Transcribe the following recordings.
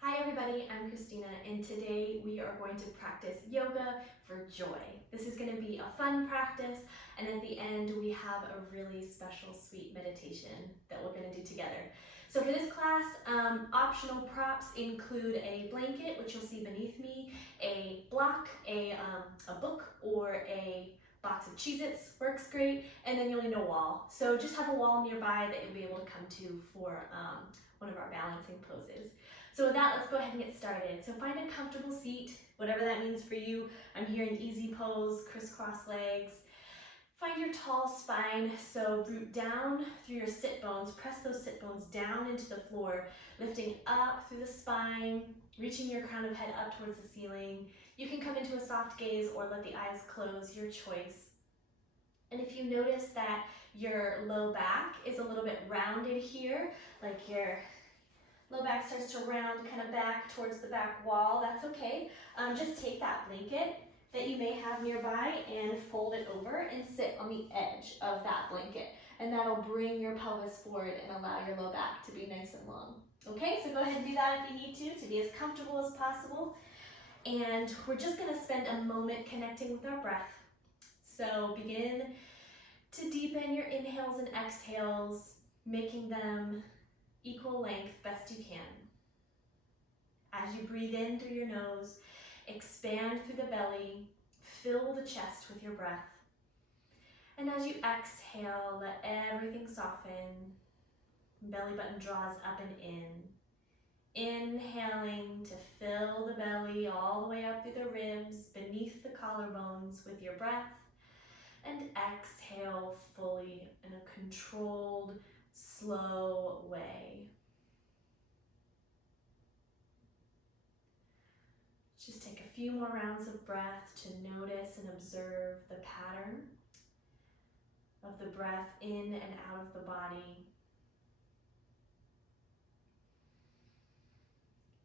Hi everybody, I'm Christina and today we are going to practice yoga for joy. This is going to be a fun practice and at the end we have a really special sweet meditation that we're going to do together. So for this class, optional props include a blanket, which you'll see beneath me, a block, a book, or a box of Cheez-Its works great, and then you'll need a wall. So just have a wall nearby that you'll be able to come to for one of our balancing poses. So with that, let's go ahead and get started. So find a comfortable seat, whatever that means for you. I'm here in easy pose, crisscross legs. Find your tall spine, so root down through your sit bones. Press those sit bones down into the floor, lifting up through the spine, reaching your crown of head up towards the ceiling. You can come into a soft gaze or let the eyes close, your choice. And if you notice that your low back is a little bit rounded here, like your low back starts to round kind of back towards the back wall, that's okay. Just take that blanket that you may have nearby and fold it over and sit on the edge of that blanket. And that'll bring your pelvis forward and allow your low back to be nice and long. Okay, so go ahead and do that if you need to be as comfortable as possible. And we're just gonna spend a moment connecting with our breath. So begin to deepen your inhales and exhales, making them equal length best you can. As you breathe in through your nose, expand through the belly, fill the chest with your breath. And as you exhale, let everything soften. Belly button draws up and in. Inhaling to fill the belly all the way up through the ribs, beneath the collarbones with your breath. And exhale fully in a controlled, slow way. Just take a few more rounds of breath to notice and observe the pattern of the breath in and out of the body.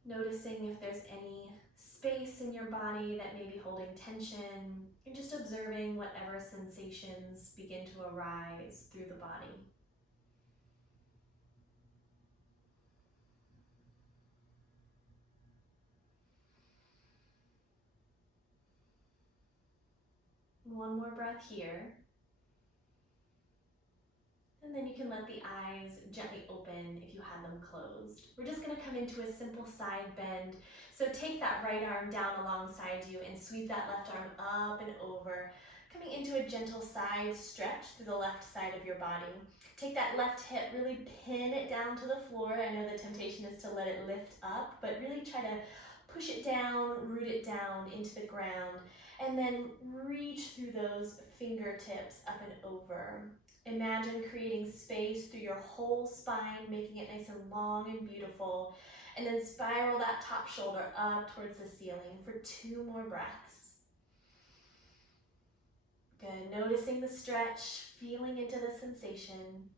Noticing if there's any space in your body that may be holding tension, and just observing whatever sensations begin to arise through the body. One more breath here. And then you can let the eyes gently open if you had them closed. We're just gonna come into a simple side bend. So take that right arm down alongside you and sweep that left arm up and over, coming into a gentle side stretch through the left side of your body. Take that left hip, really pin it down to the floor. I know the temptation is to let it lift up, but really try to push it down, root it down into the ground, and then reach through those fingertips up and over. Imagine creating space through your whole spine, making it nice and long and beautiful, and then spiral that top shoulder up towards the ceiling for 2 more breaths. Good, noticing the stretch, feeling into the sensation.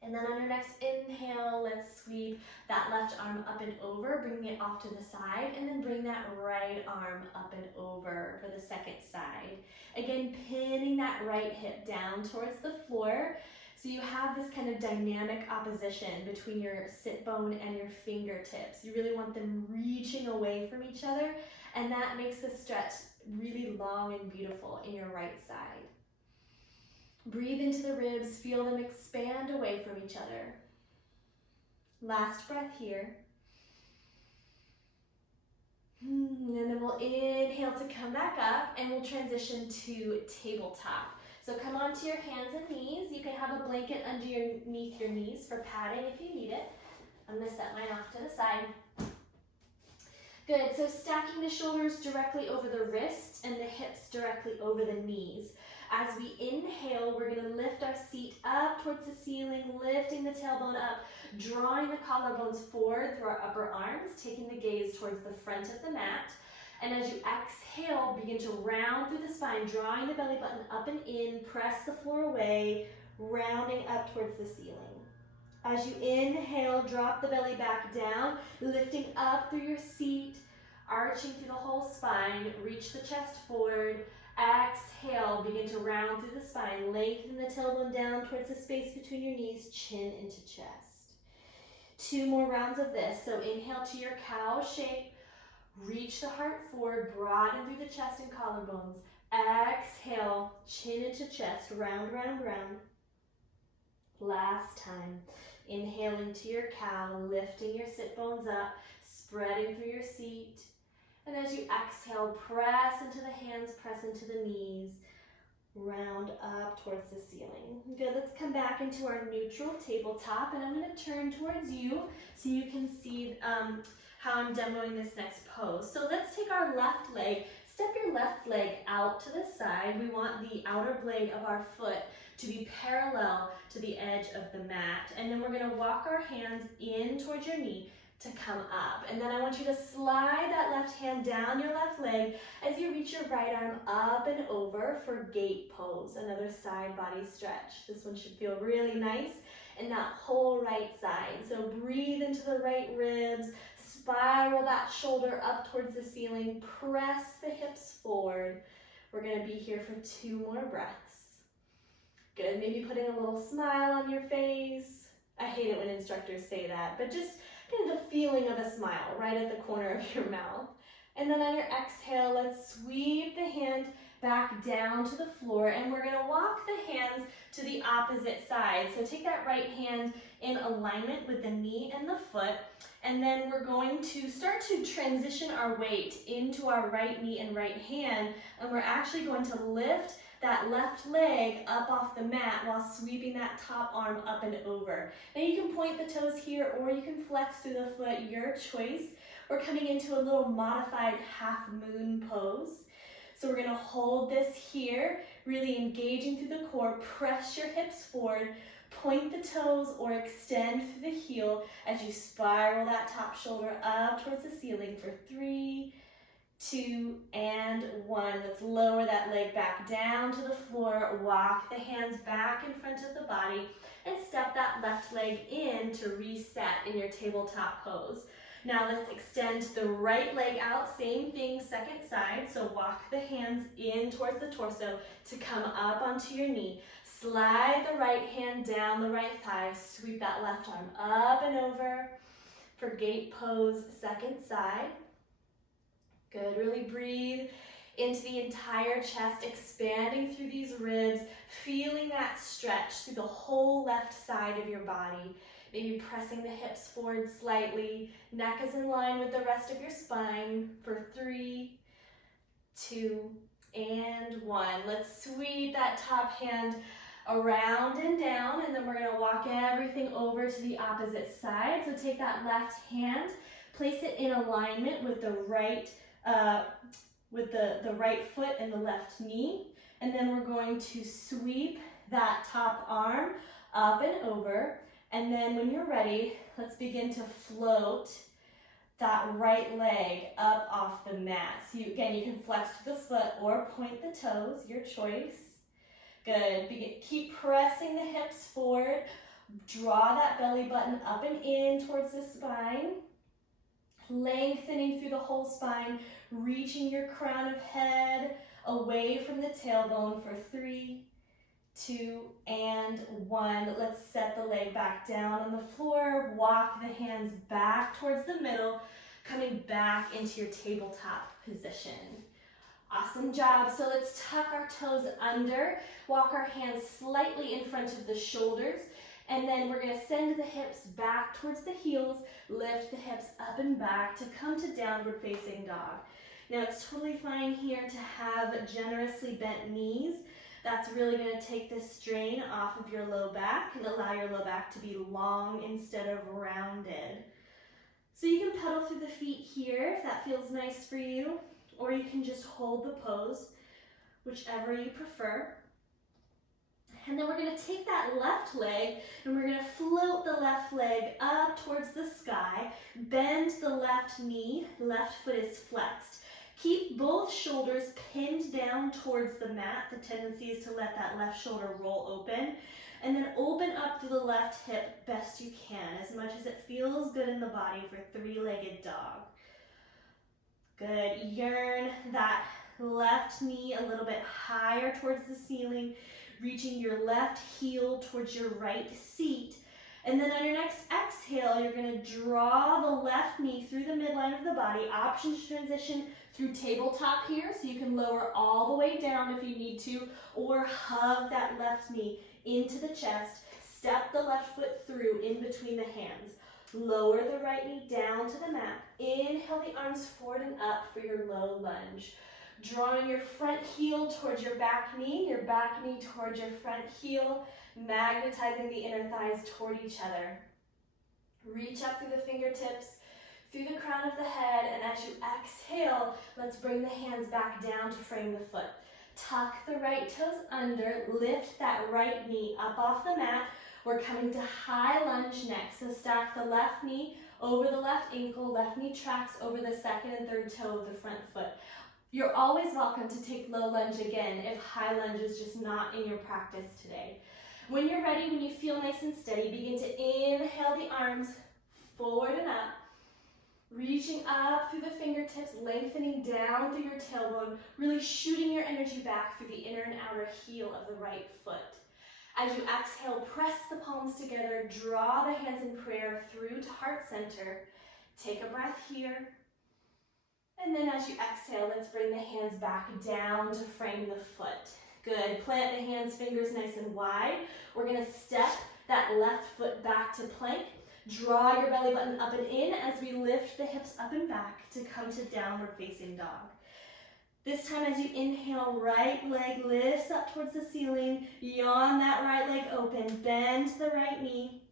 And then on your next inhale, let's sweep that left arm up and over, bringing it off to the side, and then bring that right arm up and over for the second side. Again, pinning that right hip down towards the floor. So you have this kind of dynamic opposition between your sit bone and your fingertips. You really want them reaching away from each other, and that makes the stretch really long and beautiful in your right side. Breathe into the ribs, feel them expand away from each other. Last breath here. And then we'll inhale to come back up and we'll transition to tabletop. So come onto your hands and knees. You can have a blanket underneath your knees for padding if you need it. I'm gonna set mine off to the side. Good, so stacking the shoulders directly over the wrists and the hips directly over the knees. As we inhale, we're going to lift our seat up towards the ceiling, lifting the tailbone up, drawing the collarbones forward through our upper arms, taking the gaze towards the front of the mat. And as you exhale, begin to round through the spine, drawing the belly button up and in, press the floor away, rounding up towards the ceiling. As you inhale, drop the belly back down, lifting up through your seat, arching through the whole spine, reach the chest forward. Exhale, begin to round through the spine, lengthen the tailbone down towards the space between your knees, chin into chest. 2 more rounds of this. So inhale to your cow shape. Reach the heart forward, broaden through the chest and collarbones. Exhale, chin into chest, round, round, round. Last time. Inhale into your cow, lifting your sit bones up, spreading through your seat. And as you exhale, press into the hands, press into the knees. Round up towards the ceiling. Good, let's come back into our neutral tabletop, and I'm going to turn towards you so you can see how I'm demoing this next pose. So let's take our left leg, step your left leg out to the side. We want the outer blade of our foot to be parallel to the edge of the mat. And then we're going to walk our hands in towards your knee to come up. And then I want you to slide that left hand down your left leg as you reach your right arm up and over for gate pose, another side body stretch. This one should feel really nice in that whole right side. So breathe into the right ribs, spiral that shoulder up towards the ceiling, press the hips forward. We're going to be here for 2 more breaths. Good, maybe putting a little smile on your face. I hate it when instructors say that, but just kind of the feeling of a smile right at the corner of your mouth. And then on your exhale, let's sweep the hand back down to the floor, and we're going to walk the hands to the opposite side. So take that right hand in alignment with the knee and the foot, and then we're going to start to transition our weight into our right knee and right hand, and we're actually going to lift that left leg up off the mat while sweeping that top arm up and over. Now you can point the toes here or you can flex through the foot, your choice. We're coming into a little modified half moon pose. So we're going to hold this here, really engaging through the core. Press your hips forward, point the toes or extend through the heel as you spiral that top shoulder up towards the ceiling for 3, 2, and 1. Let's lower that leg back down to the floor, walk the hands back in front of the body, and step that left leg in to reset in your tabletop pose. Now let's extend the right leg out, same thing, second side. So walk the hands in towards the torso to come up onto your knee. Slide the right hand down the right thigh, sweep that left arm up and over for gate pose, second side. Good, really breathe into the entire chest, expanding through these ribs, feeling that stretch through the whole left side of your body. Maybe pressing the hips forward slightly, neck is in line with the rest of your spine for 3, 2, and 1. Let's sweep that top hand around and down, and then we're going to walk everything over to the opposite side. So take that left hand, place it in alignment with the right right foot and the left knee, and then we're going to sweep that top arm up and over, and then when you're ready, let's begin to float that right leg up off the mat. So you can flex the foot or point the toes, your choice. Good, keep pressing the hips forward, draw that belly button up and in towards the spine, lengthening through the whole spine, reaching your crown of head away from the tailbone for 3, 2, and 1. Let's set the leg back down on the floor, walk the hands back towards the middle, coming back into your tabletop position. Awesome job. So let's tuck our toes under, walk our hands slightly in front of the shoulders, and then we're going to send the hips back towards the heels, lift the hips up and back to come to downward facing dog. Now it's totally fine here to have generously bent knees. That's really going to take the strain off of your low back and allow your low back to be long instead of rounded. So you can pedal through the feet here if that feels nice for you, or you can just hold the pose, whichever you prefer. And then we're going to take that left leg and we're going to float the left leg up towards the sky, bend the left knee, left foot is flexed. Keep both shoulders pinned down towards the mat. The tendency is to let that left shoulder roll open, and then open up to the left hip best you can, as much as it feels good in the body for 3-legged dog. Good, yearn that left knee a little bit higher towards the ceiling, reaching your left heel towards your right seat, And then on your next exhale, you're going to draw the left knee through the midline of the body. Option to transition through tabletop here, so you can lower all the way down if you need to, or hug that left knee into the chest. Step the left foot through in between the hands. Lower the right knee down to the mat. Inhale the arms forward and up for your low lunge. Drawing your front heel towards your back knee towards your front heel, magnetizing the inner thighs toward each other. Reach up through the fingertips, through the crown of the head, and as you exhale, let's bring the hands back down to frame the foot. Tuck the right toes under, lift that right knee up off the mat. We're coming to high lunge next, so stack the left knee over the left ankle, left knee tracks over the second and third toe of the front foot. You're always welcome to take low lunge again if high lunge is just not in your practice today. When you're ready, when you feel nice and steady, begin to inhale the arms forward and up, reaching up through the fingertips, lengthening down through your tailbone, really shooting your energy back through the inner and outer heel of the right foot. As you exhale, press the palms together, draw the hands in prayer through to heart center. Take a breath here. And then as you exhale, let's bring the hands back down to frame the foot. Good. Plant the hands, fingers nice and wide. We're going to step that left foot back to plank. Draw your belly button up and in as we lift the hips up and back to come to downward facing dog. This time as you inhale, right leg lifts up towards the ceiling. Yawn that right leg open. Bend the right knee.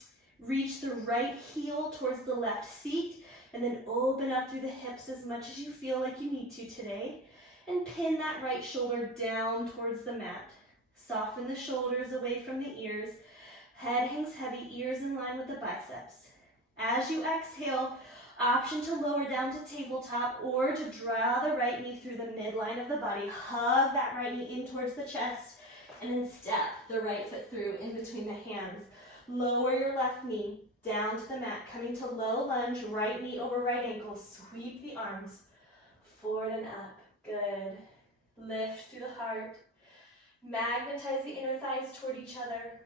Reach the right heel towards the left seat. And then open up through the hips as much as you feel like you need to today. And pin that right shoulder down towards the mat. Soften the shoulders away from the ears. Head hangs heavy, ears in line with the biceps. As you exhale, option to lower down to tabletop or to draw the right knee through the midline of the body. Hug that right knee in towards the chest. And then step the right foot through in between the hands. Lower your left knee down to the mat, coming to low lunge, right knee over right ankle. Sweep the arms forward and up. Good. Lift through the heart. Magnetize the inner thighs toward each other.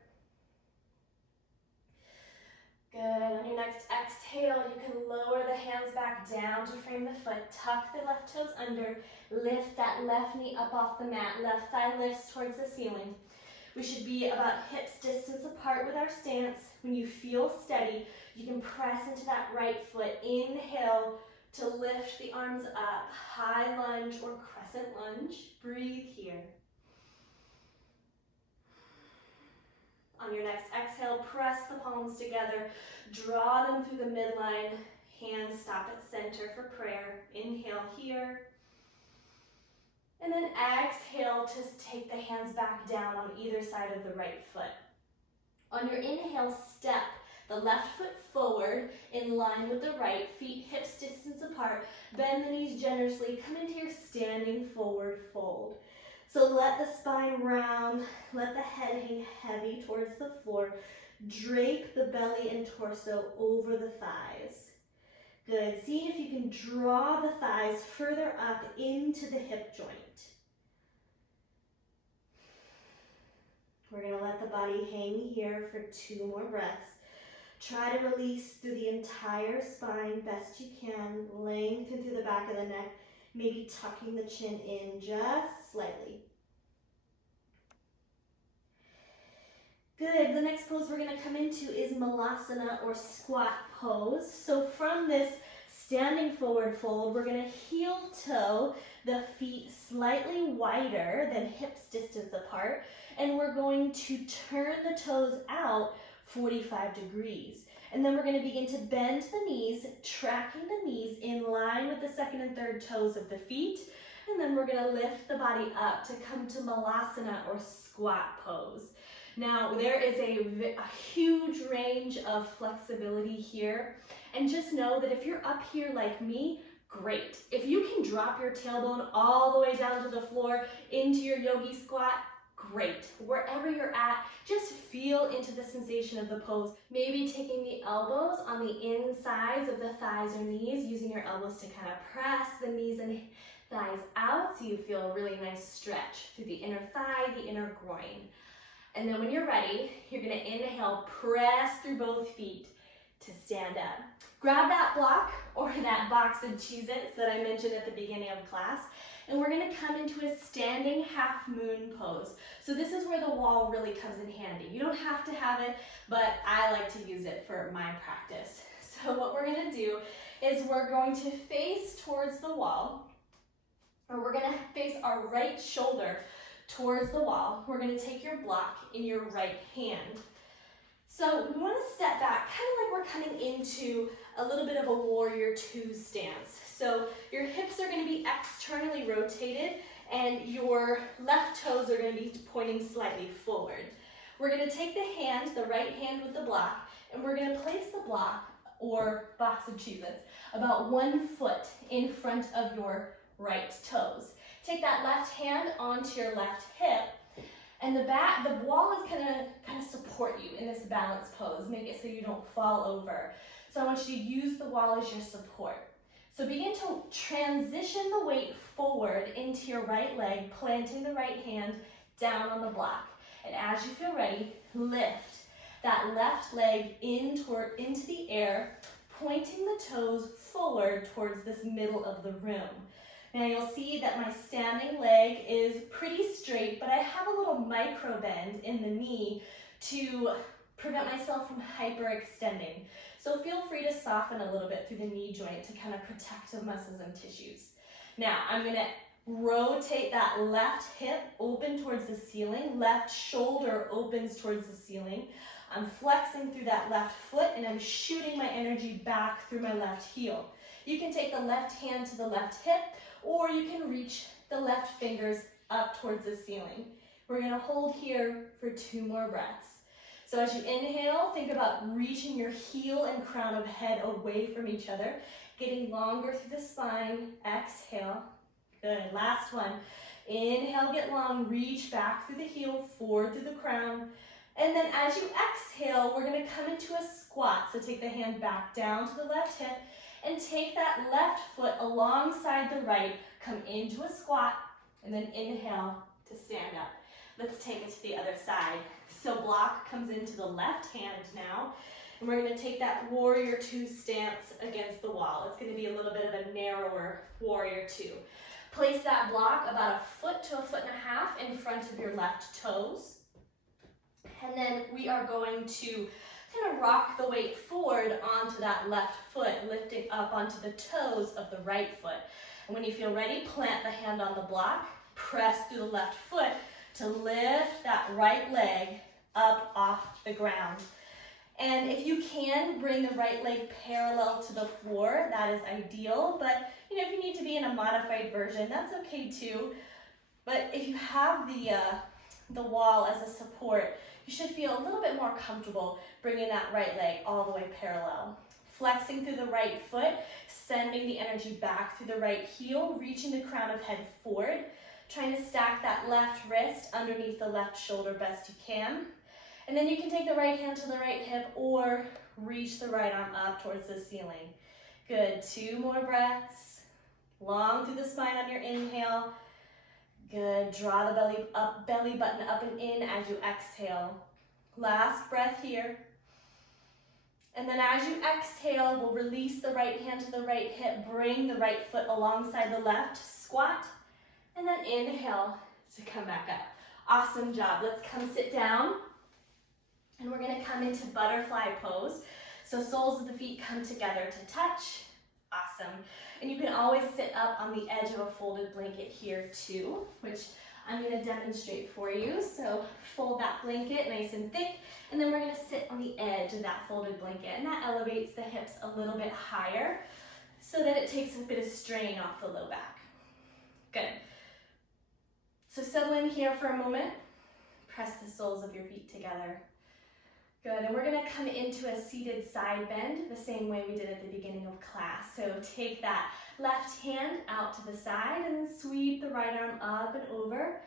Good. On your next exhale, you can lower the hands back down to frame the foot. Tuck the left toes under. Lift that left knee up off the mat. Left thigh lifts towards the ceiling. We should be about hips distance apart with our stance. When you feel steady, you can press into that right foot. Inhale to lift the arms up. High lunge or crescent lunge. Breathe here. On your next exhale, press the palms together. Draw them through the midline. Hands stop at center for prayer. Inhale here. And then exhale to take the hands back down on either side of the right foot. On your inhale, step the left foot forward in line with the right, feet hips distance apart. Bend the knees generously. Come into your standing forward fold. So let the spine round, let the head hang heavy towards the floor. Drape the belly and torso over the thighs. Good. See if you can draw the thighs further up into the hip joint. We're going to let the body hang here for 2 more breaths. Try to release through the entire spine best you can. Lengthen through the back of the neck, maybe tucking the chin in just slightly. Good. The next pose we're going to come into is Mulana or squat pose. So from this standing forward fold, we're going to heel toe the feet slightly wider than hips distance apart, and we're going to turn the toes out 45 degrees. And then we're going to begin to bend the knees, tracking the knees in line with the second and third toes of the feet. And then we're going to lift the body up to come to Mulana or squat pose. Now, there is a huge range of flexibility here. And just know that if you're up here like me, great. If you can drop your tailbone all the way down to the floor into your yogi squat, great. Wherever you're at, just feel into the sensation of the pose. Maybe taking the elbows on the insides of the thighs or knees, using your elbows to kind of press the knees and thighs out so you feel a really nice stretch through the inner thigh, the inner groin. And then when you're ready, you're gonna inhale, press through both feet to stand up. Grab that block or that box of Cheez-Its that I mentioned at the beginning of class, and we're gonna come into a standing half moon pose. So this is where the wall really comes in handy. You don't have to have it, but I like to use it for my practice. So what we're gonna do is we're going to face towards the wall, or we're gonna face our right shoulder towards the wall. We're gonna take your block in your right hand. So we wanna step back, kind of like we're coming into a little bit of a warrior two stance. So your hips are gonna be externally rotated and your left toes are gonna be pointing slightly forward. We're gonna take the hand, the right hand with the block, and we're gonna place the block or box of Cheez-Its about 1 foot in front of your right toes. Take that left hand onto your left hip, and the wall is gonna kind of support you in this balance pose. Make it so you don't fall over. So I want you to use the wall as your support. So begin to transition the weight forward into your right leg, planting the right hand down on the block. And as you feel ready, lift that left leg into the air, pointing the toes forward towards this middle of the room. Now you'll see that my standing leg is pretty straight, but I have a little micro bend in the knee to prevent myself from hyperextending. So feel free to soften a little bit through the knee joint to kind of protect the muscles and tissues. Now I'm gonna rotate that left hip open towards the ceiling, left shoulder opens towards the ceiling. I'm flexing through that left foot and I'm shooting my energy back through my left heel. You can take the left hand to the left hip, or you can reach the left fingers up towards the ceiling. We're gonna hold here for 2 more breaths. So as you inhale, think about reaching your heel and crown of head away from each other, getting longer through the spine. Exhale. Good. Last one. Inhale, get long, reach back through the heel, forward through the crown. And then as you exhale, we're gonna come into a squat. So take the hand back down to the left hip and take that left foot alongside the right, come into a squat, and then inhale to stand up. Let's take it to the other side. So block comes into the left hand now, and we're gonna take that warrior two stance against the wall. It's gonna be a little bit of a narrower warrior two. Place that block about 1 to 1.5 feet in front of your left toes. And then we are going to kind of rock the weight forward onto that left foot, lifting up onto the toes of the right foot. And when you feel ready, plant the hand on the block, press through the left foot to lift that right leg up off the ground. And if you can, bring the right leg parallel to the floor. That is ideal, but if you need to be in a modified version, that's okay too. But if you have the wall as a support, you should feel a little bit more comfortable bringing that right leg all the way parallel. Flexing through the right foot, sending the energy back through the right heel, reaching the crown of head forward, trying to stack that left wrist underneath the left shoulder best you can. And then you can take the right hand to the right hip or reach the right arm up towards the ceiling. Good, 2 more breaths. Long through the spine on your inhale. Good, draw the belly button up and in as you exhale. Last breath here. And then as you exhale, we'll release the right hand to the right hip, bring the right foot alongside the left, squat, and then inhale to come back up. Awesome job. Let's come sit down. And we're gonna come into butterfly pose. So soles of the feet come together to touch. Awesome. And you can always sit up on the edge of a folded blanket here too, which I'm gonna demonstrate for you. So fold that blanket nice and thick, and then we're gonna sit on the edge of that folded blanket, and that elevates the hips a little bit higher so that it takes a bit of strain off the low back. Good. So settle in here for a moment. Press the soles of your feet together. Good, and we're gonna come into a seated side bend the same way we did at the beginning of class. So take that left hand out to the side and then sweep the right arm up and over,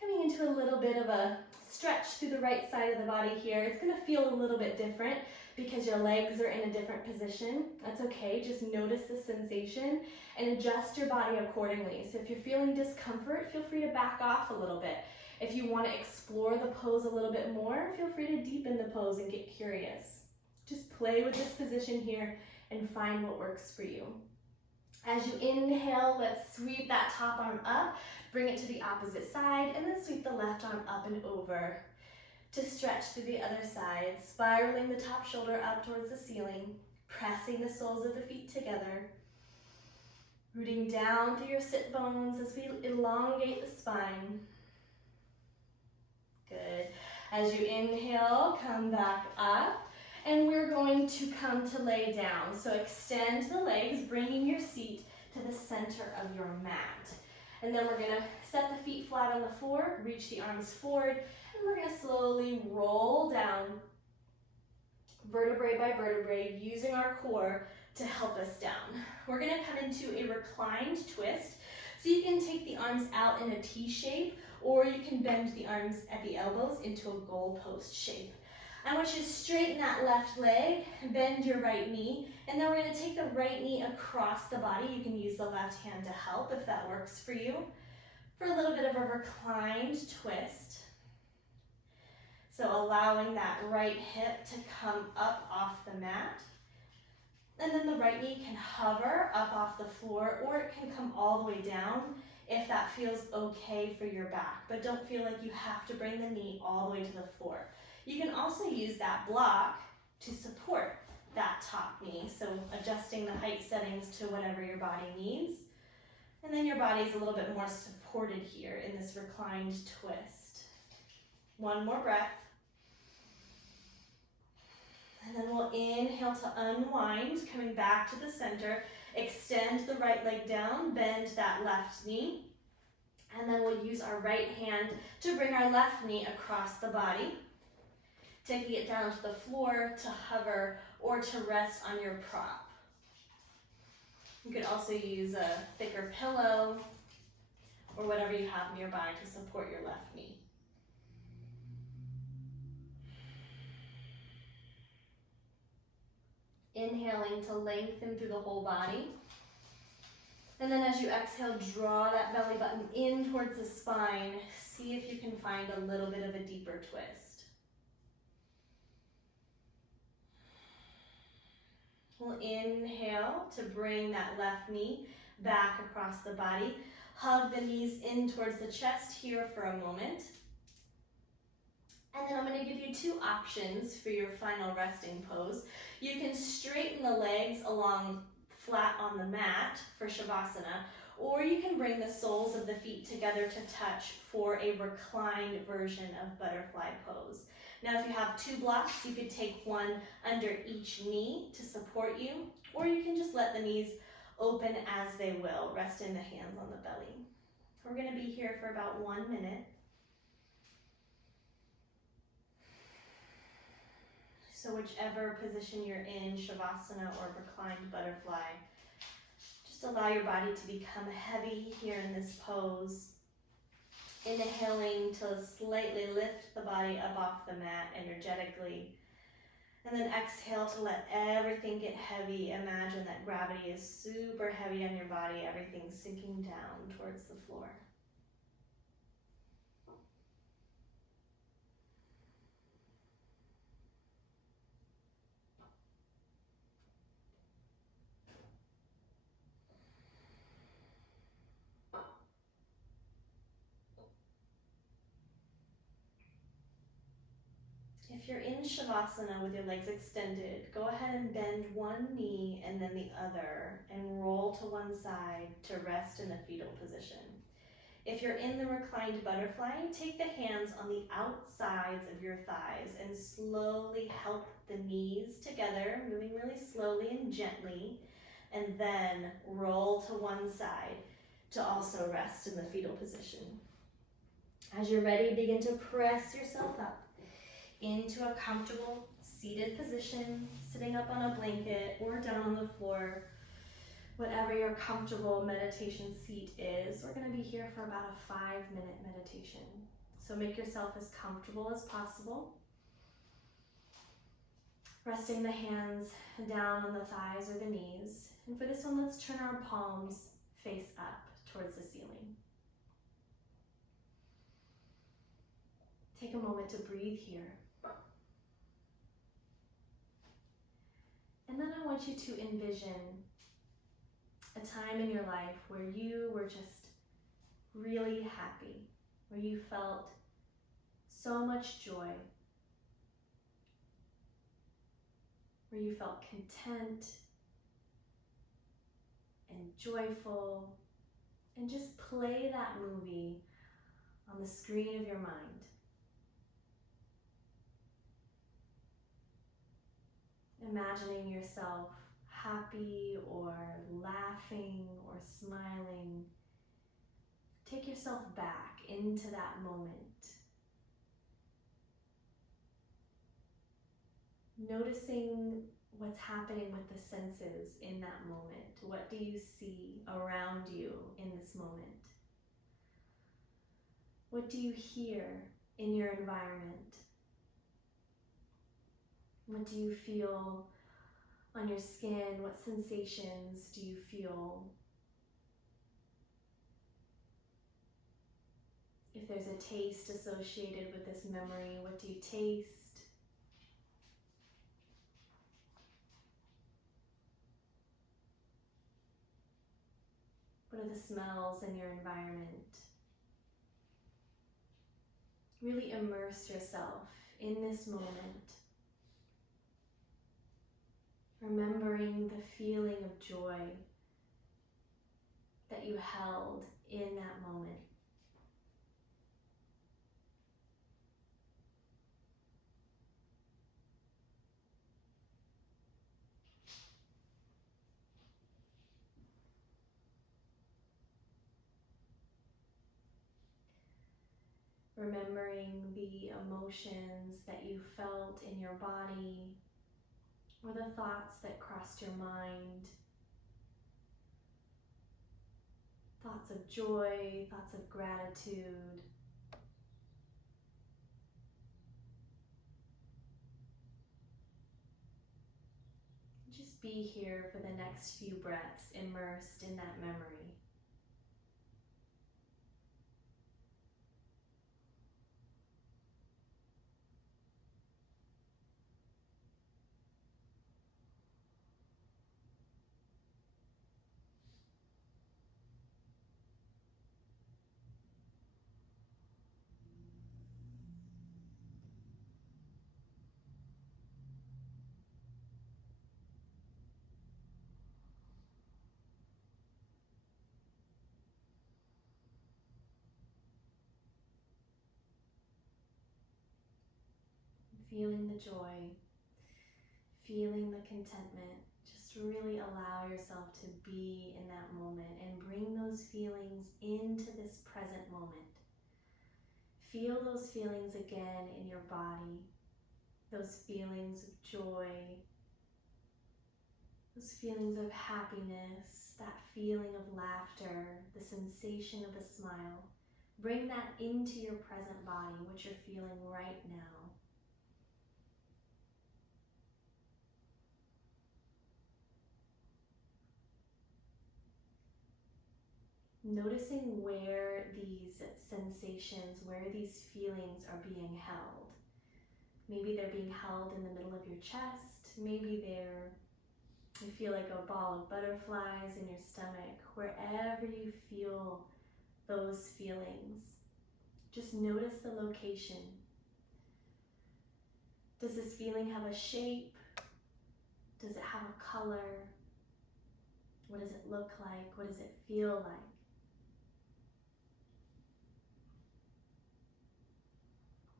coming into a little bit of a stretch through the right side of the body here. It's gonna feel a little bit different because your legs are in a different position. That's okay, just notice the sensation and adjust your body accordingly. So if you're feeling discomfort, feel free to back off a little bit. If you want to explore the pose a little bit more, feel free to deepen the pose and get curious. Just play with this position here and find what works for you. As you inhale, let's sweep that top arm up, bring it to the opposite side, and then sweep the left arm up and over to stretch to the other side, spiraling the top shoulder up towards the ceiling, pressing the soles of the feet together, rooting down through your sit bones as we elongate the spine. Good. As you inhale, come back up, and we're going to come to lay down. So extend the legs, bringing your seat to the center of your mat. And then we're gonna set the feet flat on the floor, reach the arms forward, and we're gonna slowly roll down, vertebrae by vertebrae, using our core to help us down. We're gonna come into a reclined twist. So you can take the arms out in a T shape, or you can bend the arms at the elbows into a goalpost shape. I want you to straighten that left leg, bend your right knee, and then we're gonna take the right knee across the body. You can use the left hand to help if that works for you, for a little bit of a reclined twist. So allowing that right hip to come up off the mat. And then the right knee can hover up off the floor, or it can come all the way down if that feels okay for your back. But don't feel like you have to bring the knee all the way to the floor. You can also use that block to support that top knee. So adjusting the height settings to whatever your body needs. And then your body is a little bit more supported here in this reclined twist. One more breath. And then we'll inhale to unwind, coming back to the center. Extend the right leg down, bend that left knee. And then we'll use our right hand to bring our left knee across the body, taking it down to the floor to hover or to rest on your prop. You could also use a thicker pillow or whatever you have nearby to support your left knee. Inhaling to lengthen through the whole body. And then as you exhale, draw that belly button in towards the spine. See if you can find a little bit of a deeper twist. We'll inhale to bring that left knee back across the body. Hug the knees in towards the chest here for a moment. And then I'm going to give you two options for your final resting pose. You can straighten the legs along flat on the mat for Shavasana, or you can bring the soles of the feet together to touch for a reclined version of butterfly pose. Now if you have two blocks, you could take one under each knee to support you, or you can just let the knees open as they will, resting the hands on the belly. We're going to be here for about 1 minute. So whichever position you're in, Shavasana or reclined butterfly, just allow your body to become heavy here in this pose. Inhaling to slightly lift the body up off the mat energetically. And then exhale to let everything get heavy. Imagine that gravity is super heavy on your body, everything sinking down towards the floor. If you're in Shavasana with your legs extended, go ahead and bend one knee and then the other and roll to one side to rest in the fetal position. If you're in the reclined butterfly, take the hands on the outsides of your thighs and slowly help the knees together, moving really slowly and gently, and then roll to one side to also rest in the fetal position. As you're ready, begin to press yourself up into a comfortable seated position, sitting up on a blanket or down on the floor, whatever your comfortable meditation seat is. We're going to be here for about a 5-minute meditation. So make yourself as comfortable as possible. Resting the hands down on the thighs or the knees. And for this one, let's turn our palms face up towards the ceiling. Take a moment to breathe here. And then I want you to envision a time in your life where you were just really happy, where you felt so much joy, where you felt content and joyful, and just play that movie on the screen of your mind. Imagining yourself happy or laughing or smiling. Take yourself back into that moment. Noticing what's happening with the senses in that moment. What do you see around you in this moment? What do you hear in your environment? What do you feel on your skin? What sensations do you feel? If there's a taste associated with this memory, what do you taste? What are the smells in your environment? Really immerse yourself in this moment, remembering the feeling of joy that you held in that moment. Remembering the emotions that you felt in your body, or the thoughts that crossed your mind. Thoughts of joy, thoughts of gratitude. Just be here for the next few breaths, immersed in that memory. Feeling the joy, feeling the contentment. Just really allow yourself to be in that moment and bring those feelings into this present moment. Feel those feelings again in your body, those feelings of joy, those feelings of happiness, that feeling of laughter, the sensation of a smile. Bring that into your present body, what you're feeling right now. Noticing where these sensations, where these feelings are being held. Maybe they're being held in the middle of your chest. Maybe you feel like a ball of butterflies in your stomach. Wherever you feel those feelings, just notice the location. Does this feeling have a shape? Does it have a color? What does it look like? What does it feel like?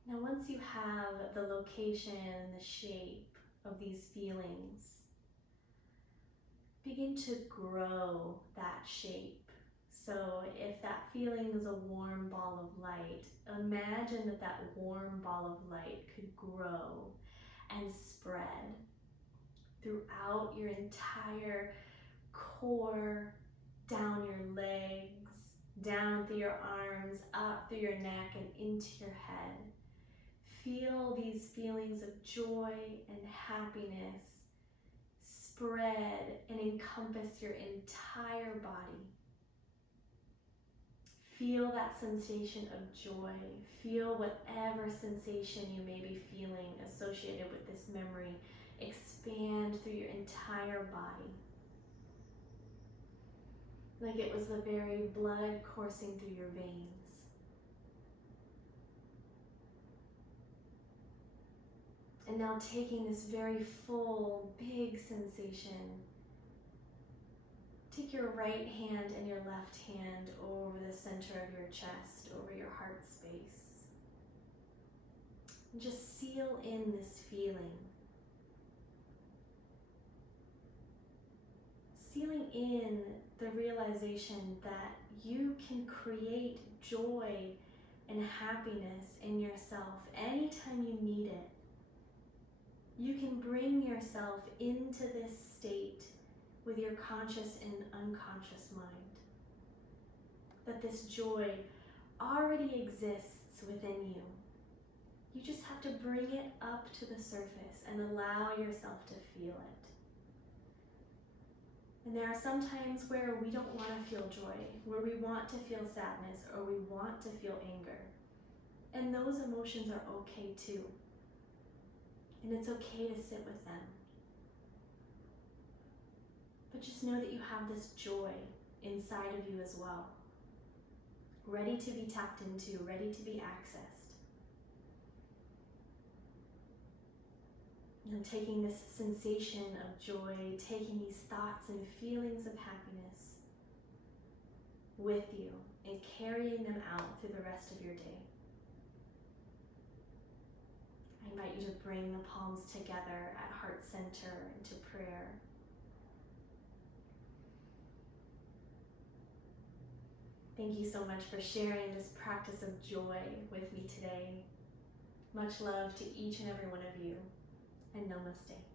Now, once you have the location and the shape of these feelings, begin to grow that shape. So if that feeling is a warm ball of light, imagine that that warm ball of light could grow and spread throughout your entire core, down your legs, down through your arms, up through your neck and into your head. Feel these feelings of joy and happiness spread and encompass your entire body. Feel that sensation of joy. Feel whatever sensation you may be feeling associated with this memory expand through your entire body. Like it was the very blood coursing through your veins. And now taking this very full, big sensation, take your right hand and your left hand over the center of your chest, over your heart space. And just seal in this feeling. Sealing in the realization that you can create joy and happiness in yourself anytime you need it. You can bring yourself into this state with your conscious and unconscious mind. That this joy already exists within you. You just have to bring it up to the surface and allow yourself to feel it. And there are some times where we don't want to feel joy, where we want to feel sadness or we want to feel anger. And those emotions are okay too. And it's okay to sit with them. But just know that you have this joy inside of you as well, ready to be tapped into, ready to be accessed. And taking this sensation of joy, taking these thoughts and feelings of happiness with you and carrying them out through the rest of your day. I invite you to bring the palms together at heart center into prayer. Thank you so much for sharing this practice of joy with me today. Much love to each and every one of you, and namaste.